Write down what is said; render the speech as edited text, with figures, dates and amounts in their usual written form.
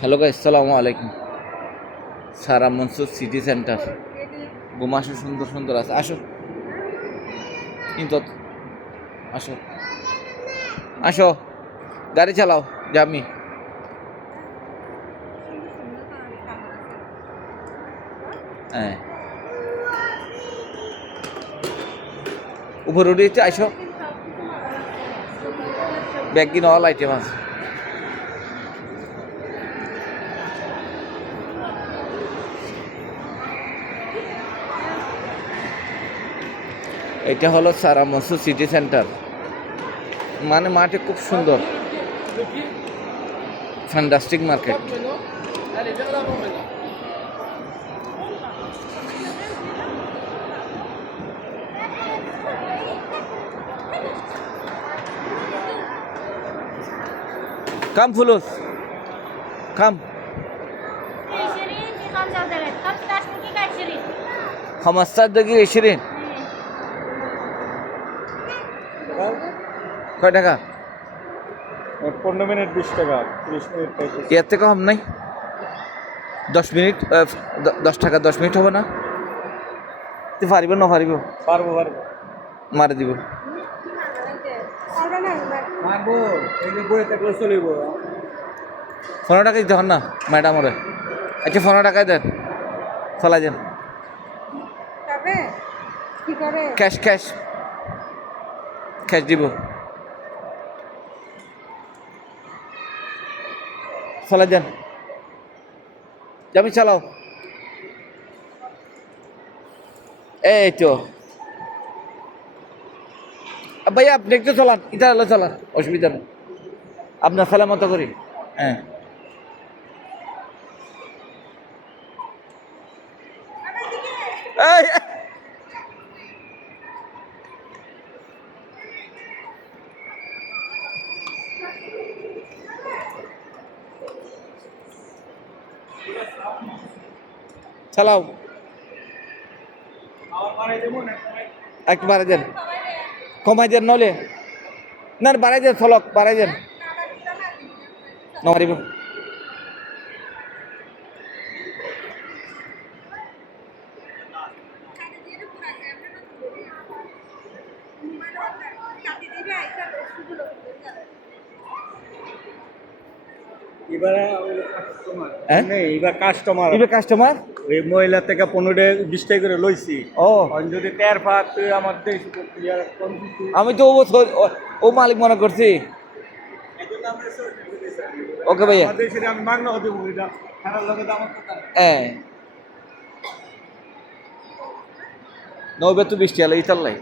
Hello guys, আসসালামু আলাইকুম। সারা Mansur city centre গোমাসে সুন্দর সুন্দর আছে। আসো কিন্তু আসো আসো, গাড়ি চালাও জামি। হ্যাঁ, উপরে উঠে আসো, ব্যাগ কিনে অল আইটেম আছে। এটা হলো সারা মনসুর সিটি সেন্টার, মানে মাঠে খুব সুন্দর, ফ্যান্টাস্টিক মার্কেট। كم فلوس؟ كم؟ 20 دي 35 15 دقيقة 20 15 دقيقة 20 কয় টাকা? 15 মিনিট 20 টাকা, 30 মিনিট 35। এর থেকে কম নাই? 10 মিনিট 10 টাকা 10 মিনিট হবে না? তুই পারিব না পারিব? পারবো মারে দিব। পারবো, এই যে বইয়ে থাকলে চলিব। 15 টাকা দিতে হন না ম্যাডাম ওরে। আচ্ছা 15 টাকায় দেন, ফলাই দেন। ক্যাশ ক্যাশ ক্যাশ দিব, ফলাই দেন। যাবি চালাও। এই তো ভাইয়া, আপনি একটু চালান, ইটা হলো চালান, অসুবিধা নেই, আপনার ফেলার মতো করি। হ্যাঁ, এই চালাও, একটু বাড়াই দেন, কমাই দেন, নলে না বাড়াই দেন, ফলক বাড়াই দেন, নমারিব। এবারে কাস্টমার হ্যাঁ? নেই, এবার কাস্টমার ইবে কাস্টমার। ওই মহিলা থেকে 15 20 টাকা করে লইছি। ও, যদি 13 পাক তুই আমার দেশ করতে আর কোন কিছু আমি তো ও মালিক মনে করছি। ওকে ভাইয়া, আমাদের দেশে আমি মাগনা হতে বলি না, খারাপ লাগে তো আমার কথা। হ্যাঁ, নবে তো বৃষ্টি আলো ইতার লাই।